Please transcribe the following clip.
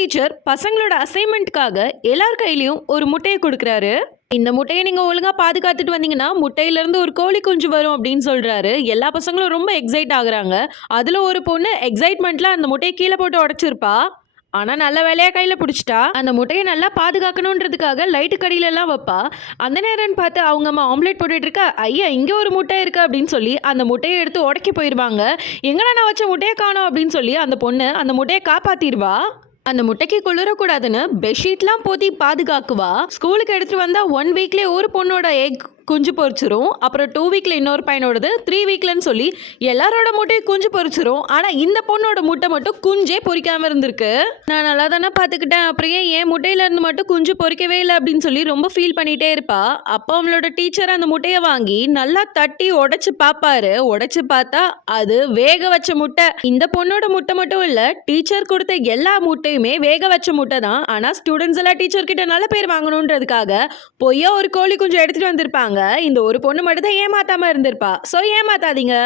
Teacher பசங்களோட அசைன்மெண்ட்காக எல்லார் கையிலையும் ஒரு முட்டையை கொடுக்குறாரு. இந்த முட்டையை நீங்கள் ஒழுங்காக பாதுகாத்துட்டு வந்தீங்கன்னா முட்டையிலேருந்து ஒரு கோழி குஞ்சு வரும் அப்படின்னு சொல்கிறாரு எல்லா பசங்களும் ரொம்ப எக்ஸைட் ஆகுறாங்க. அதில் ஒரு பொண்ணு எக்ஸைட்மெண்ட்டில் அந்த முட்டையை கீழே போட்டு உடச்சிருப்பா. ஆனால் நல்ல வேலையாக கையில் பிடிச்சிட்டா. அந்த முட்டையை நல்லா பாதுகாக்கணுன்றதுக்காக லைட்டு கடியிலலாம் வைப்பா. அந்த நேரம்னு பார்த்து அவங்க அம்மா ஆம்லேட் போட்டுட்டு இருக்கா ஐயா இங்கே ஒரு முட்டை இருக்கு அப்படின்னு சொல்லி அந்த முட்டையை எடுத்து உடக்கி போயிடுவாங்க எங்கடா நான் வச்ச முட்டையை காணோம் அப்படின்னு சொல்லி அந்த பொண்ணு அந்த முட்டையை காப்பாற்றிடுவா அந்த முட்டைக்கு குளிரக்கூடாதுன்னு பெட்ஷீட்லாம் போத்தி பாதுகாக்குவா? ஸ்கூலுக்கு எடுத்துட்டு வந்தா ஒன் வீக்லேயே ஒரு பொண்ணோட எக் குஞ்சு பொறிச்சிரும் அப்புறம் டூ வீக்கில் இன்னொரு பையனோடது த்ரீ வீக்லன்னு சொல்லி எல்லாரோட முட்டையும் குஞ்சு பொறிச்சிரும் ஆனால் இந்த பொண்ணோட முட்டை மட்டும் குஞ்சே பொறிக்காமல் இருந்திருக்கு. நான் நல்லா தானே பார்த்துக்கிட்டேன். அப்புறம் ஏன் என் முட்டையிலேருந்து மட்டும் குஞ்சு பொறிக்கவே இல்லை அப்படின்னு சொல்லி ரொம்ப ஃபீல் பண்ணிகிட்டே இருப்பா. அப்போ அவளோட டீச்சர் அந்த முட்டையை வாங்கி நல்லா தட்டி உடச்சி பார்ப்பாரு. உடச்சி பார்த்தா அது வேக வச்ச முட்டை. இந்த பொண்ணோட முட்டை மட்டும் இல்லை டீச்சர் கொடுத்த எல்லா முட்டையுமே வேக வச்ச முட்டை தான். ஆனால் ஸ்டூடெண்ட்ஸ் எல்லாம் டீச்சர் கிட்ட நல்ல பேர் வாங்கணுன்றதுக்காக பொய்யா ஒரு கோழி குஞ்சு எடுத்துட்டு வந்திருப்பாங்க. இந்த ஒரு பொண்ணு மட்டும் தான் ஏமாத்தாம இருந்திருப்பா. ஸோ ஏமாத்தாதீங்க.